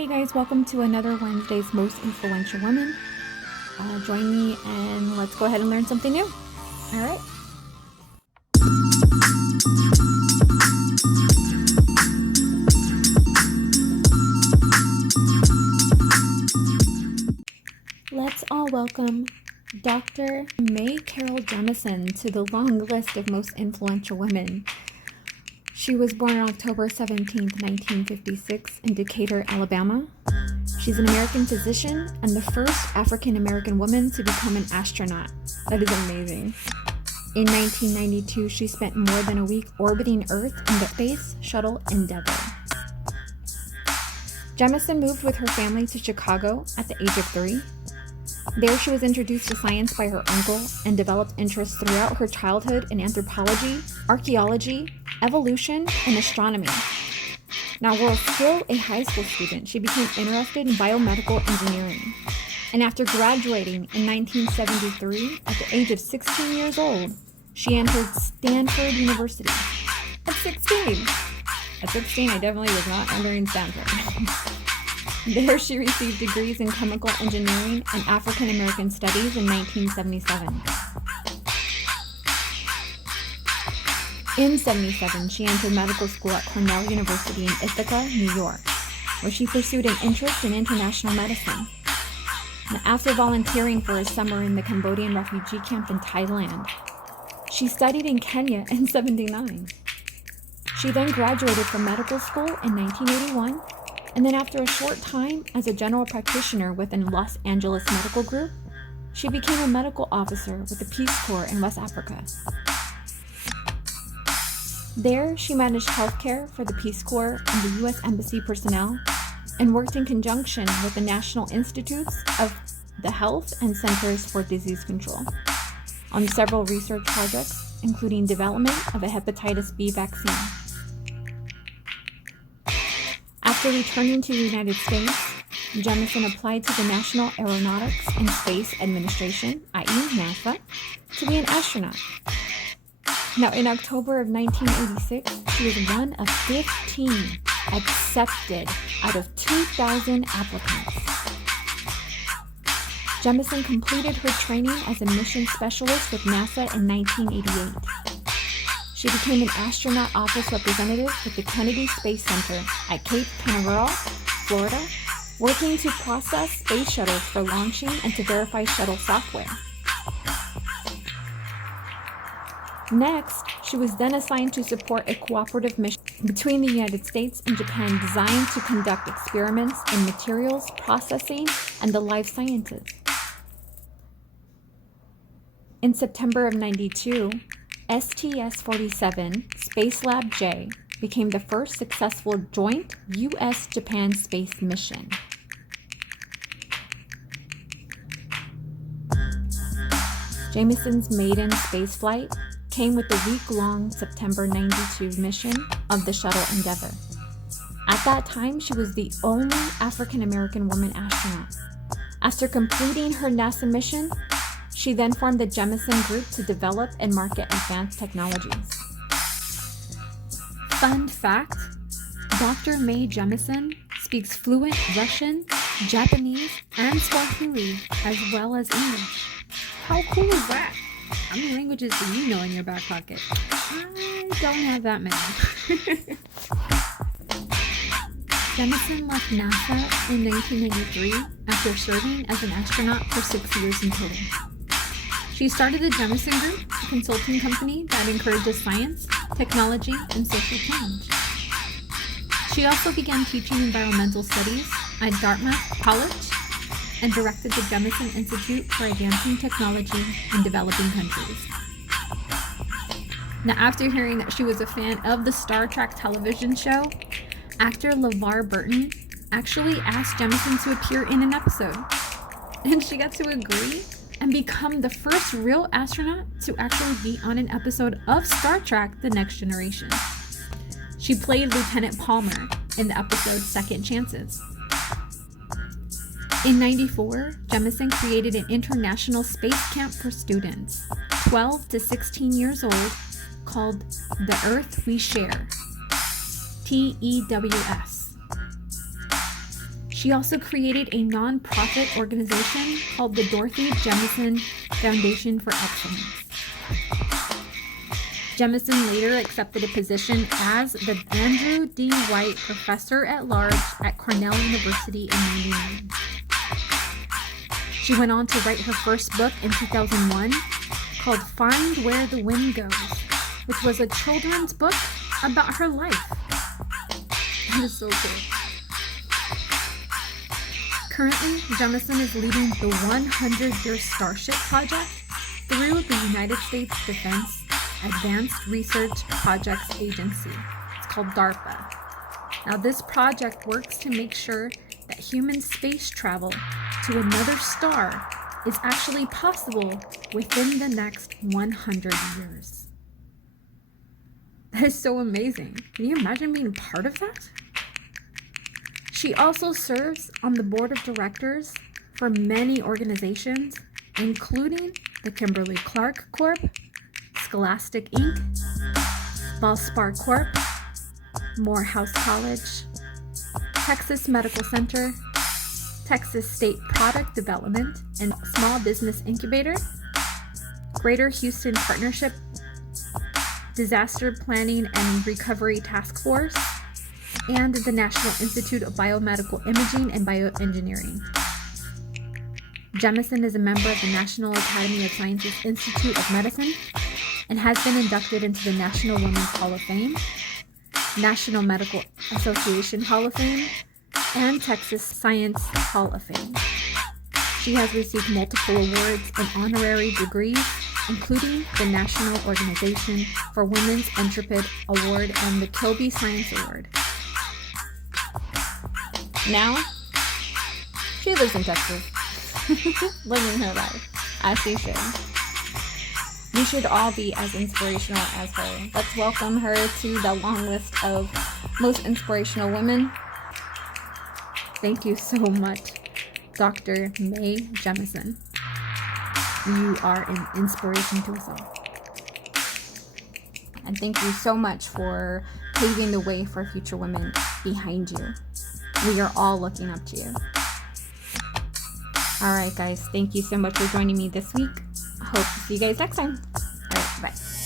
Hey guys, welcome to another Wednesday's Most Influential Women. Join me and let's go ahead and learn something new. All right. Let's all welcome Dr. Mae Carol Jemison to the long list of most influential women. She was born on October 17th, 1956 in Decatur, Alabama. She's an American physician and the first African American woman to become an astronaut. That is amazing. In 1992, she spent more than a week orbiting Earth in the Space Shuttle Endeavour. Jemison moved with her family to Chicago at the age of 3. There she was introduced to science by her uncle and developed interests throughout her childhood in anthropology, archaeology, evolution, and astronomy. Now, while still a high school student, she became interested in biomedical engineering. And after graduating in 1973, at the age of 16 years old, she entered Stanford University. At 16! At 16, I definitely was not entering Stanford. There she received degrees in chemical engineering and African American studies in 1977. In 1977, she entered medical school at Cornell University in Ithaca, New York, where she pursued an interest in international medicine. And after volunteering for a summer in the Cambodian refugee camp in Thailand, she studied in Kenya in 1979. She then graduated from medical school in 1981, and then after a short time as a general practitioner within Los Angeles Medical Group, she became a medical officer with the Peace Corps in West Africa. There, she managed healthcare for the Peace Corps and the U.S. Embassy personnel and worked in conjunction with the National Institutes of the Health and Centers for Disease Control on several research projects, including development of a hepatitis B vaccine. After returning to the United States, Jemison applied to the National Aeronautics and Space Administration, i.e. NASA, to be an astronaut. Now, in October of 1986, she was one of 15 accepted out of 2,000 applicants. Jemison completed her training as a mission specialist with NASA in 1988. She became an astronaut office representative with the Kennedy Space Center at Cape Canaveral, Florida, working to process space shuttles for launching and to verify shuttle software. Next, she was then assigned to support a cooperative mission between the United States and Japan designed to conduct experiments in materials processing and the life sciences. In September of 1992, STS-47 Spacelab J became the first successful joint U.S.-Japan space mission. Jemison's maiden spaceflight came with the week-long September 92 mission of the Shuttle Endeavour. At that time, she was the only African American woman astronaut. After completing her NASA mission, she then formed the Jemison Group to develop and market advanced technologies. Fun fact, Dr. Mae Jemison speaks fluent Russian, Japanese, and Swahili, as well as English. How cool is that? How many languages do you know in your back pocket? I don't have that many. Jemison left NASA in 1993 after serving as an astronaut for 6 years in total. She started the Jemison Group, a consulting company that encourages science, technology, and social change. She also began teaching environmental studies at Dartmouth College and directed the Jemison Institute for Advancing Technology in Developing Countries. Now, after hearing that she was a fan of the Star Trek television show, actor LeVar Burton actually asked Jemison to appear in an episode. And she got to agree and become the first real astronaut to actually be on an episode of Star Trek: The Next Generation. She played Lieutenant Palmer in the episode Second Chances. In 1994, Jemison created an international space camp for students, 12 to 16 years old, called The Earth We Share, TEWS. She also created a non-profit organization called the Dorothy Jemison Foundation for Excellence. Jemison later accepted a position as the Andrew D. White Professor at Large at Cornell University in 1999. She went on to write her first book in 2001 called Find Where the Wind Goes, which was a children's book about her life. That is so cool. Currently, Jemison is leading the 100-year Starship project through the United States Defense Advanced Research Projects Agency. It's called DARPA. Now, this project works to make sure that human space travel to another star is actually possible within the next 100 years. That is so amazing. Can you imagine being part of that? She also serves on the board of directors for many organizations, including the Kimberly-Clark Corp, Scholastic Inc., Valspar Corp, Morehouse College, Texas Medical Center, Texas State Product Development and Small Business Incubator, Greater Houston Partnership, Disaster Planning and Recovery Task Force, and the National Institute of Biomedical Imaging and Bioengineering. Jemison is a member of the National Academy of Sciences Institute of Medicine and has been inducted into the National Women's Hall of Fame, National Medical Association Hall of Fame, and Texas Science Hall of Fame. She has received multiple awards and honorary degrees, including the National Organization for Women's Intrepid Award and the Kilby Science Award. Now, she lives in Texas, living her life, as she should. You should all be as inspirational as her. Let's welcome her to the long list of most inspirational women. Thank you so much, Dr. Mae Jemison. You are an inspiration to us all. And thank you so much for paving the way for future women behind you. We are all looking up to you. All right, guys. Thank you so much for joining me this week. I hope to see you guys next time. All right, bye.